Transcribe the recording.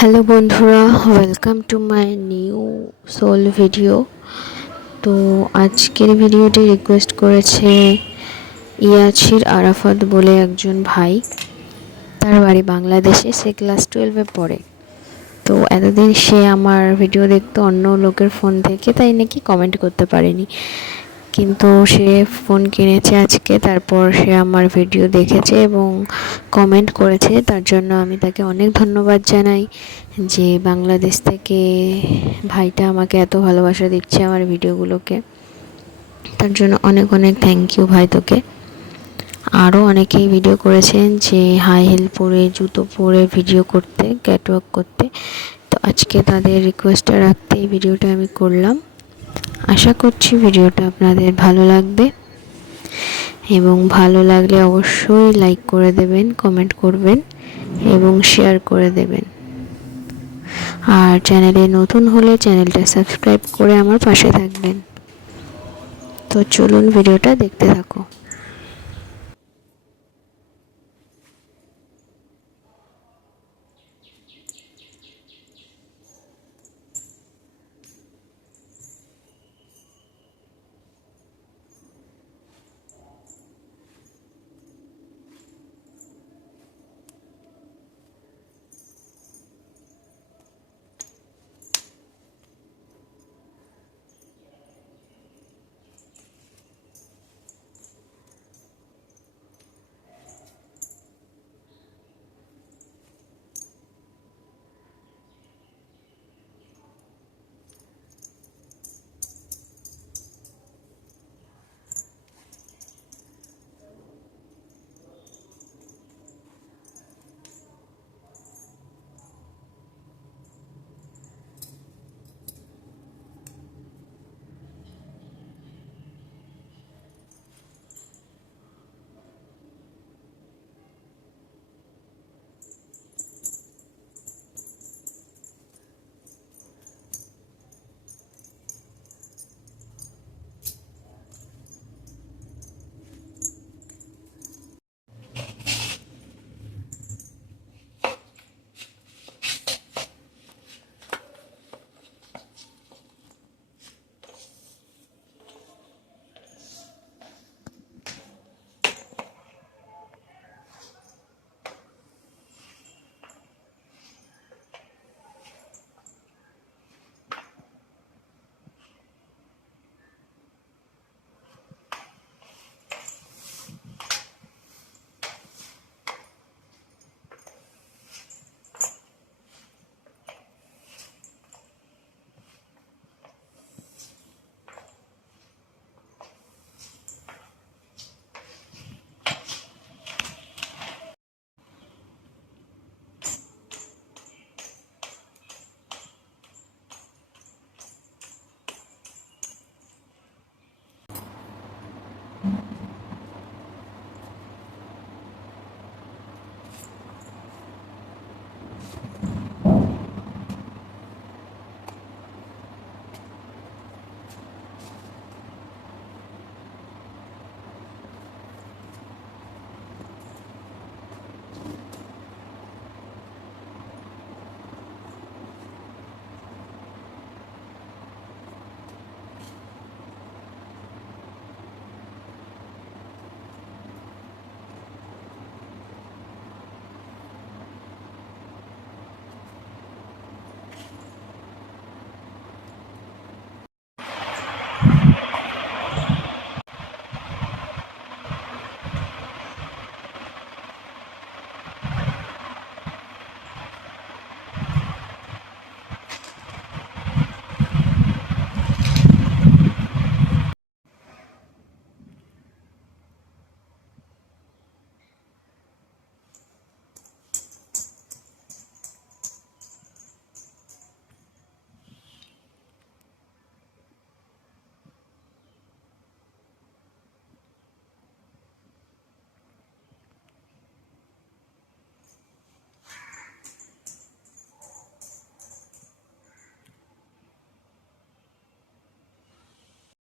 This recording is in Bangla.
হ্যালো বন্ধুরা welcome to my new soul video তো আজকের ভিডিওটি রিকোয়েস্ট করেছে ইয়াছির আরাফাত বলে একজন ভাই। তার বাড়ি বাংলাদেশে, সে ক্লাস টুয়েলভে পড়ে। তো এতদিন সে আমার ভিডিও দেখতো অন্য লোকের ফোন থেকে, তাই নাকি কমেন্ট করতে পারেনি। কিন্তু সে ফোন কিনেছে আজকে, তারপর সে আমার ভিডিও দেখেছে এবং কমেন্ট করেছে, তার জন্য আমি তাকে অনেক ধন্যবাদ জানাই যে বাংলাদেশ থেকে ভাইটা আমাকে এত ভালোবাসা দিচ্ছে আমার ভিডিওগুলোকে তার জন্য অনেক অনেক থ্যাংক ইউ ভাই তোকে। আরও অনেকেই ভিডিও করেছেন যে হাই হিল পরে, জুতো পরে ভিডিও করতে ক্যাটওয়াক করতে। তো আজকে তাদের রিকোয়েস্টটা রাখতে এই ভিডিওটা আমি করলাম। আশা করছি ভিডিওটা আপনাদের ভালো লাগবে। এবং ভালো লাগলে অবশ্যই লাইক করে দেবেন কমেন্ট করবেন এবং শেয়ার করে দেবেন। আর চ্যানেলে নতুন হলে চ্যানেলটা সাবস্ক্রাইব করে আমার পাশে থাকবেন। তো চলুন ভিডিওটা দেখতে থাকো।